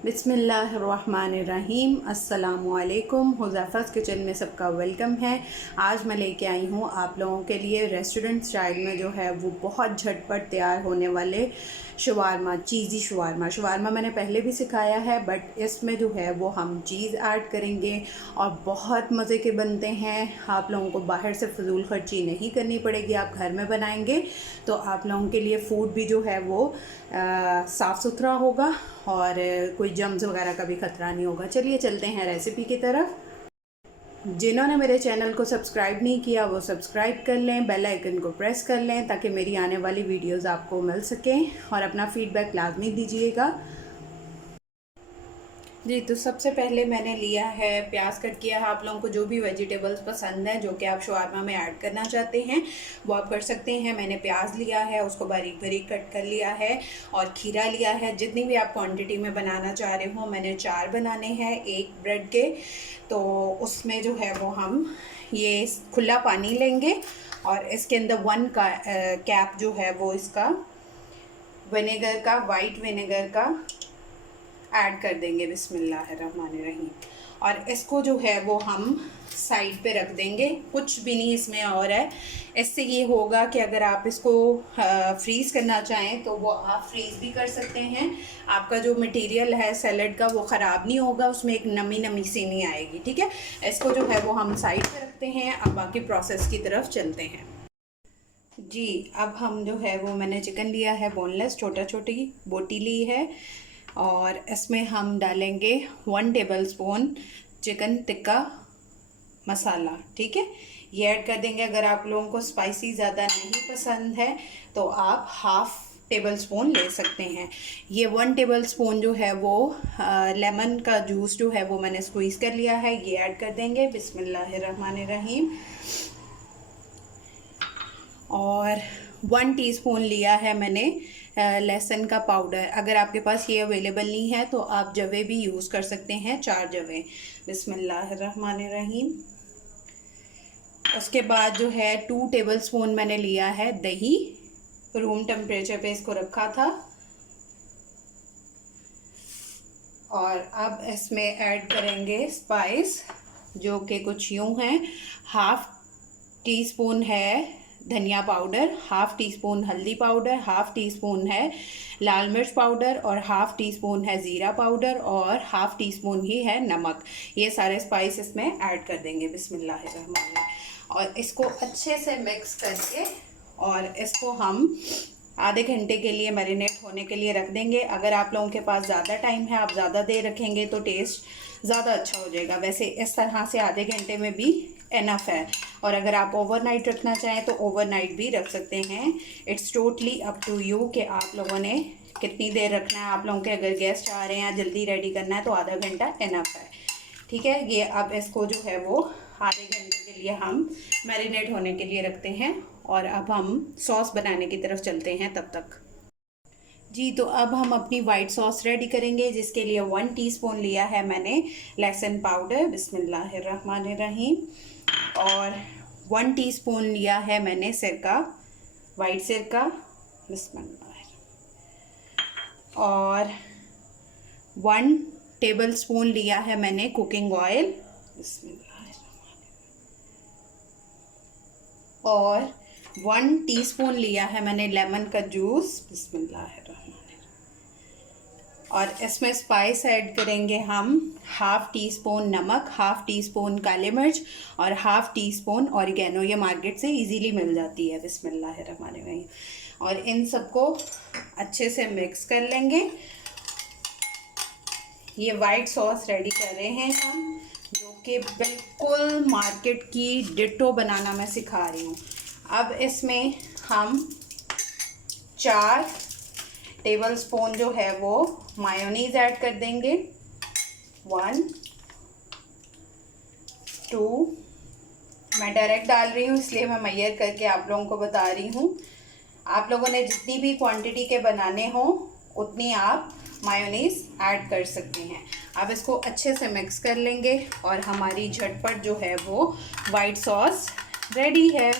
बिस्मिल्लाहिर्रहमानिर्रहीम। अस्सलामुअलैकुम। हुज़ैफ़ा's किचन में सबका वेलकम है। आज मैं लेके आई हूँ आप लोगों के लिए रेस्टोरेंट स्टाइल में जो है वो बहुत झटपट तैयार होने वाले शवारमा, चीज़ी शवारमा मैंने पहले भी सिखाया है, बट इसमें जो है वो हम चीज़ ऐड करेंगे और बहुत मज़े के बनते हैं। आप लोगों को बाहर से फ़िज़ूल ख़र्ची नहीं करनी पड़ेगी, आप घर में बनाएंगे तो आप लोगों के लिए फ़ूड भी जो है वो साफ़ सुथरा होगा और कोई जम्स वगैरह का भी ख़तरा नहीं होगा। चलिए चलते हैं रेसिपी की तरफ। जिन्होंने मेरे चैनल को सब्सक्राइब नहीं किया वो सब्सक्राइब कर लें, बेल आइकन को प्रेस कर लें ताकि मेरी आने वाली वीडियोस आपको मिल सकें और अपना फ़ीडबैक लाजमी दीजिएगा। जी, तो सबसे पहले मैंने लिया है प्याज कट किया है। आप लोगों को जो भी वेजिटेबल्स पसंद है जो कि आप शवारमा में ऐड करना चाहते हैं वो आप कर सकते हैं। मैंने प्याज लिया है, उसको बारीक बारीक कट कर लिया है और खीरा लिया है। जितनी भी आप क्वांटिटी में बनाना चाह रहे हो, मैंने 4 बनाने हैं एक ब्रेड के, तो उसमें जो है वो हम ये खुला पानी लेंगे और इसके अंदर 1 कैप जो है वो इसका विनेगर का, वाइट विनेगर का ऐड कर देंगे। बिस्मिल्लाहिर्रहमानिर्रहीम। और इसको जो है वो हम साइड पे रख देंगे, कुछ भी नहीं इसमें और है। इससे ये होगा कि अगर आप इसको फ्रीज़ करना चाहें तो वो आप फ्रीज़ भी कर सकते हैं। आपका जो मटेरियल है सैलड का वो ख़राब नहीं होगा, उसमें एक नमी नमी सी नहीं आएगी। ठीक है, इसको जो है वो हम साइड पे रखते हैं। अब बाकी प्रोसेस की तरफ चलते हैं। जी, अब हम जो है वो मैंने चिकन लिया है बोनलेस, छोटी बोटी ली है और इसमें हम डालेंगे 1 टेबलस्पून चिकन टिक्का मसाला। ठीक है, ये ऐड कर देंगे। अगर आप लोगों को स्पाइसी ज़्यादा नहीं पसंद है तो आप हाफ़ टेबलस्पून ले सकते हैं। ये 1 टेबलस्पून जो है वो लेमन का जूस जो है वो मैंने स्क्वीज़ कर लिया है, ये ऐड कर देंगे। बिस्मिल्लाहिर्रहमानिर्रहीम। और 1 टीस्पून लिया है मैंने लहसुन का पाउडर। अगर आपके पास ये अवेलेबल नहीं है तो आप जवे भी यूज़ कर सकते हैं, 4 जवे। बिस्मिल्लाहिर्रहमानिर्रहीम। उसके बाद जो है 2 टेबलस्पून मैंने लिया है दही, रूम टेम्परेचर पे इसको रखा था। और अब इसमें ऐड करेंगे स्पाइस जो कि कुछ यूँ हैं। 1/2 टीस्पून है धनिया पाउडर, 1/2 टीस्पून हल्दी पाउडर, 1/2 टीस्पून है लाल मिर्च पाउडर और 1/2 टीस्पून है ज़ीरा पाउडर और 1/2 टीस्पून ही है नमक। ये सारे स्पाइस इसमें ऐड कर देंगे। बिस्मिल्लाहिर्रहमानिर्रहीम। और इसको अच्छे से मिक्स करके और इसको हम आधे घंटे के लिए मैरिनेट होने के लिए रख देंगे। अगर आप लोगों के पास ज़्यादा टाइम है, आप ज़्यादा देर रखेंगे तो टेस्ट ज़्यादा अच्छा हो जाएगा। वैसे इस तरह से आधे घंटे में भी इनफ है। और अगर आप ओवरनाइट रखना चाहें तो ओवरनाइट भी रख सकते हैं। It's totally up to you कि आप लोगों ने कितनी देर रखना है। आप लोगों के अगर गेस्ट आ रहे हैं, जल्दी रेडी करना है तो आधा घंटा इनफ है। ठीक है, ये अब इसको जो है वो आधे घंटे के लिए हम मैरिनेट होने के लिए रखते हैं और अब हम सॉस बनाने की तरफ चलते हैं तब तक। जी, तो अब हम अपनी वाइट सॉस रेडी करेंगे, जिसके लिए 1 टीस्पून लिया है मैंने लहसुन पाउडर। बिस्मिल्लाहिर्रहमानिर्रहीम। और 1 टीस्पून लिया है मैंने सिरका, वाइट सिरका। बिस्मिल्लाह। और 1 टेबलस्पून लिया है मैंने कुकिंग ऑयल। बिस्मिल्लाह। और 1 टीस्पून लिया है मैंने लेमन का जूस। बिस्मिल्लाहिर्रहमानिर्रहीम। और इसमें स्पाइस ऐड करेंगे हम 1/2 टीस्पून नमक, 1/2 टीस्पून काली मिर्च और 1/2 टीस्पून ऑरिगेनो। ये मार्केट से इजीली मिल जाती है। बिस्मिल्लाहिर्रहमानिर्रहीम। और इन सबको अच्छे से मिक्स कर लेंगे। ये वाइट सॉस रेडी कर रहे हैं हम, जो कि बिल्कुल मार्केट की डिट्टो बनाना मैं सिखा रही हूँ। अब इसमें हम 4 टेबलस्पून जो है वो मायोनीज़ ऐड कर देंगे। 1 2, मैं डायरेक्ट डाल रही हूँ इसलिए मैं मेजर करके आप लोगों को बता रही हूँ। आप लोगों ने जितनी भी क्वांटिटी के बनाने हो उतनी आप मायोनीज़ ऐड कर सकते हैं। अब इसको अच्छे से मिक्स कर लेंगे और हमारी झटपट जो है वो वाइट सॉस रेडी है।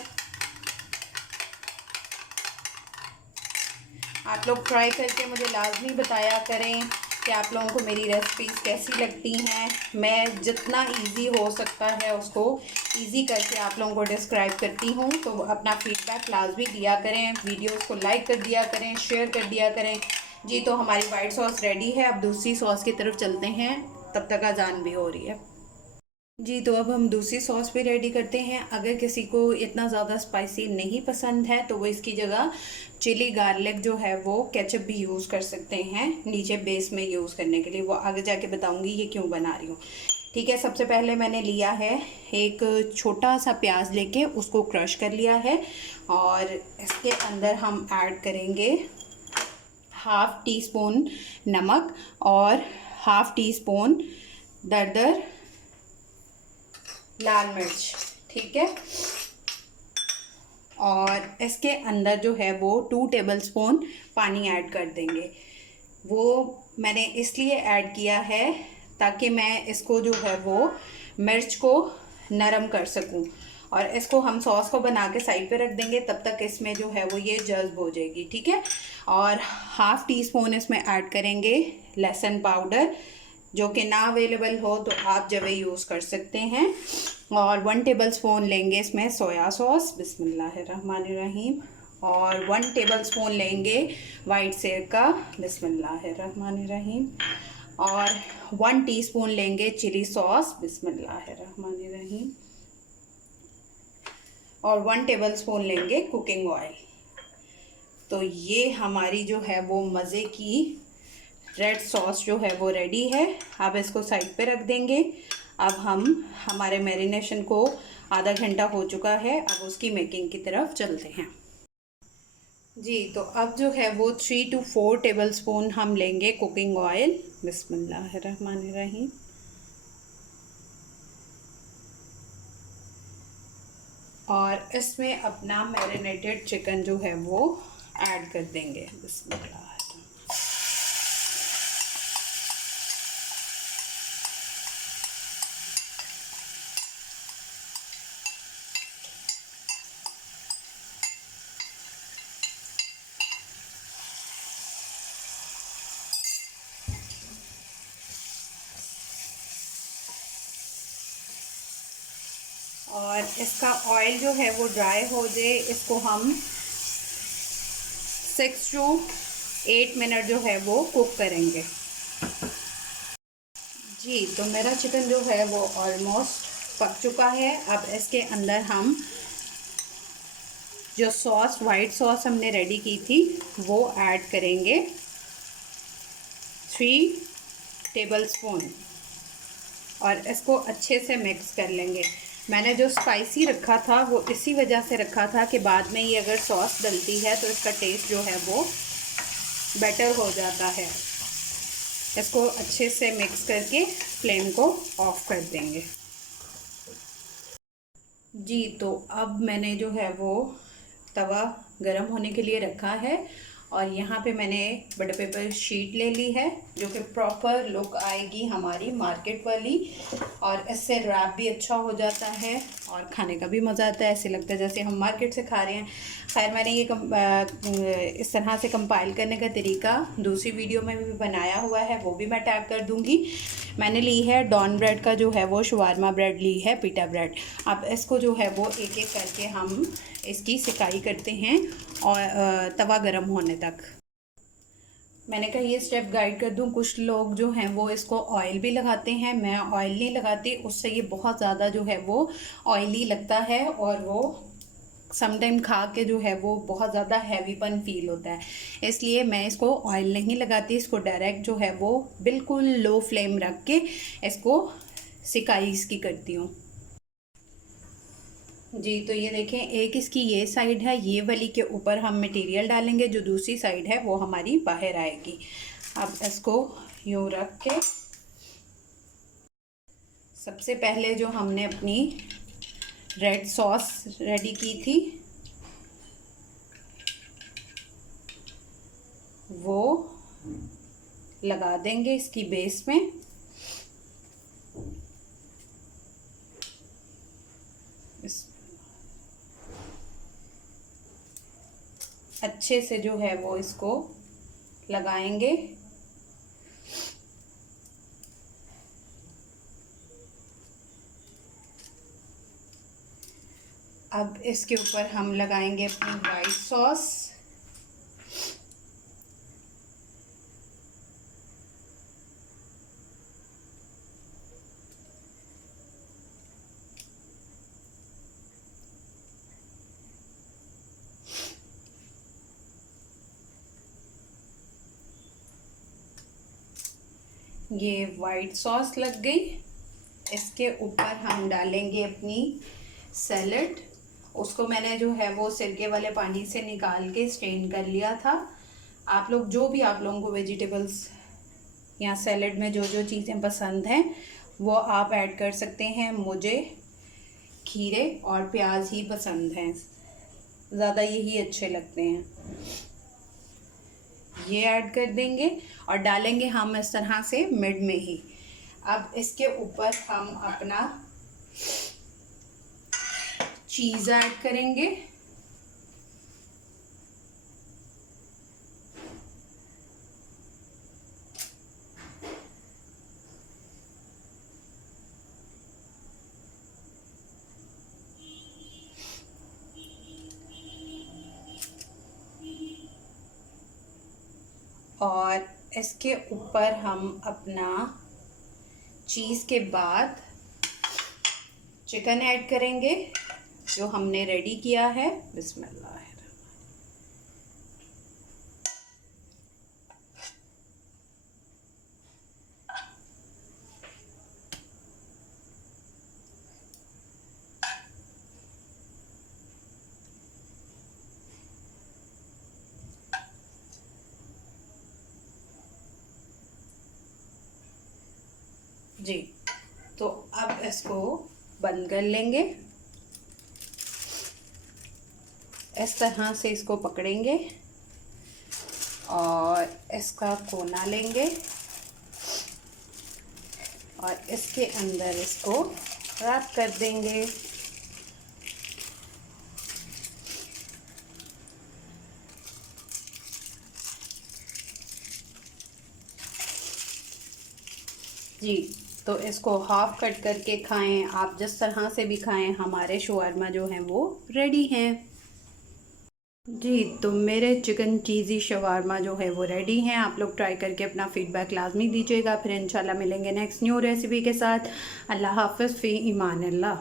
आप लोग ट्राई करके मुझे लाजमी बताया करें कि आप लोगों को मेरी रेसिपीज़ कैसी लगती हैं। मैं जितना इजी हो सकता है उसको इजी करके आप लोगों को डिस्क्राइब करती हूँ। तो अपना फीडबैक लाजमी दिया करें, वीडियोस को लाइक कर दिया करें, शेयर कर दिया करें। जी, तो हमारी वाइट सॉस रेडी है। अब दूसरी सॉस की तरफ चलते हैं, तब तक अजान भी हो रही है। जी, तो अब हम दूसरी सॉस भी रेडी करते हैं। अगर किसी को इतना ज़्यादा स्पाइसी नहीं पसंद है तो वो इसकी जगह चिली गार्लिक जो है वो केचप भी यूज़ कर सकते हैं नीचे बेस में यूज़ करने के लिए। वो आगे जाके बताऊंगी ये क्यों बना रही हूँ। ठीक है, सबसे पहले मैंने लिया है एक छोटा सा प्याज लेके उसको क्रश कर लिया है और इसके अंदर हम ऐड करेंगे हाफ़ टी स्पून नमक और हाफ़ टी स्पून दरदर लाल मिर्च। ठीक है, और इसके अंदर जो है वो 2 टेबलस्पून पानी ऐड कर देंगे। वो मैंने इसलिए ऐड किया है ताकि मैं इसको जो है वो मिर्च को नरम कर सकूं। और इसको हम सॉस को बना के साइड पे रख देंगे, तब तक इसमें जो है वो ये जज्ब हो जाएगी। ठीक है, और हाफ़ टी स्पून इसमें ऐड करेंगे लहसुन पाउडर, जो कि ना अवेलेबल हो तो आप जवे यूज़ कर सकते हैं। और 1 टेबलस्पून लेंगे इसमें सोया सॉस, बिस्मिल्लाहिर्रहमानिर्रहीम। और 1 टेबलस्पून लेंगे वाइट सिरका, बिस्मिल्लाहिर्रहमानिर्रहीम। और 1 टीस्पून लेंगे चिली सॉस, बिस्मिल्लाहिर्रहमानिर्रहीम। और 1 टेबलस्पून लेंगे कुकिंग ऑयल। तो ये हमारी जो है वो मज़े की रेड सॉस जो है वो रेडी है। अब इसको साइड पे रख देंगे। अब हम हमारे मैरिनेशन को आधा घंटा हो चुका है, अब उसकी मेकिंग की तरफ चलते हैं। जी, तो अब जो है वो 3 to 4 टेबलस्पून हम लेंगे कुकिंग ऑयल, बिस्मिल्लाहिर्रहमानिर्रहीम। और इसमें अपना मैरिनेटेड चिकन जो है वो ऐड कर देंगे, बिस्मिल्लाह। और इसका ऑयल जो है वो ड्राई हो जाए, इसको हम 6 to 8 मिनट जो है वो कुक करेंगे। जी, तो मेरा चिकन जो है वो ऑलमोस्ट पक चुका है। अब इसके अंदर हम जो सॉस वाइट सॉस हमने रेडी की थी वो ऐड करेंगे 3 टेबलस्पून और इसको अच्छे से मिक्स कर लेंगे। मैंने जो स्पाइसी रखा था वो इसी वजह से रखा था कि बाद में ये अगर सॉस डलती है तो इसका टेस्ट जो है वो बेटर हो जाता है। इसको अच्छे से मिक्स करके फ्लेम को ऑफ कर देंगे। जी, तो अब मैंने जो है वो तवा गरम होने के लिए रखा है और यहाँ पे मैंने बटर पेपर शीट ले ली है जो कि प्रॉपर लुक आएगी हमारी मार्केट वाली। और इससे रैप भी अच्छा हो जाता है और खाने का भी मज़ा आता है, ऐसे लगता है जैसे हम मार्केट से खा रहे हैं। खैर, मैंने ये इस तरह से कंपाइल करने का तरीका दूसरी वीडियो में भी बनाया हुआ है, वो भी मैं टैग कर दूँगी। मैंने ली है डॉन ब्रेड का जो है वो शवारमा ब्रेड ली है, पिटा ब्रेड। अब इसको जो है वो एक एक करके हम इसकी सिकाई करते हैं और तवा गरम होने तक। मैंने कहा ये स्टेप गाइड कर दूं। कुछ लोग जो हैं वो इसको ऑयल भी लगाते हैं, मैं ऑयल नहीं लगाती, उससे ये बहुत ज़्यादा जो है वो ऑयली लगता है और वो समटाइम खा के जो है वो बहुत ज़्यादा हैवीपन फील होता है। इसलिए मैं इसको ऑयल नहीं लगाती, इसको डायरेक्ट जो है वो बिल्कुल लो फ्लेम रख के इसको सिकाई इसकी करती हूँ। जी, तो ये देखें, एक इसकी ये साइड है, ये वाली के ऊपर हम मटेरियल डालेंगे, जो दूसरी साइड है वो हमारी बाहर आएगी। अब इसको यूँ रख के सबसे पहले जो हमने अपनी रेड सॉस रेडी की थी वो लगा देंगे इसकी बेस में। अच्छे से जो है वो इसको लगाएंगे अब इसके ऊपर हम लगाएंगे अपनी वाइट सॉस। ये वाइट सॉस लग गई। इसके ऊपर हम डालेंगे अपनी सैलड। उसको मैंने जो है वो सिरके वाले पानी से निकाल के स्ट्रेन कर लिया था। आप लोग जो भी आप लोगों को वेजिटेबल्स या सैलड में जो जो चीज़ें पसंद हैं वो आप ऐड कर सकते हैं। मुझे खीरे और प्याज ही पसंद हैं, ज़्यादा यही अच्छे लगते हैं। ये ऐड कर देंगे और डालेंगे हम इस तरह से मिड में ही। अब इसके ऊपर हम अपना चीज़ ऐड करेंगे। और इसके ऊपर हम अपना चीज़ के बाद चिकन ऐड करेंगे जो हमने रेडी किया है। बिस्मिल्लाह। जी, तो अब इसको बंद कर लेंगे। इस तरह से इसको पकड़ेंगे और इसका कोना लेंगे और इसके अंदर इसको रैप कर देंगे। जी, तो इसको हाफ कट करके खाएं, आप जिस तरह से भी खाएं, हमारे शवारमा जो हैं वो रेडी हैं। जी, तो मेरे चिकन चीज़ी शवारमा जो है वो रेडी हैं। आप लोग ट्राई करके अपना फ़ीडबैक लाजमी दीजिएगा। फिर इंशाल्लाह मिलेंगे नेक्स्ट न्यू रेसिपी के साथ। अल्लाह हाफ़िज़ फ़ी ईमान अल्लाह।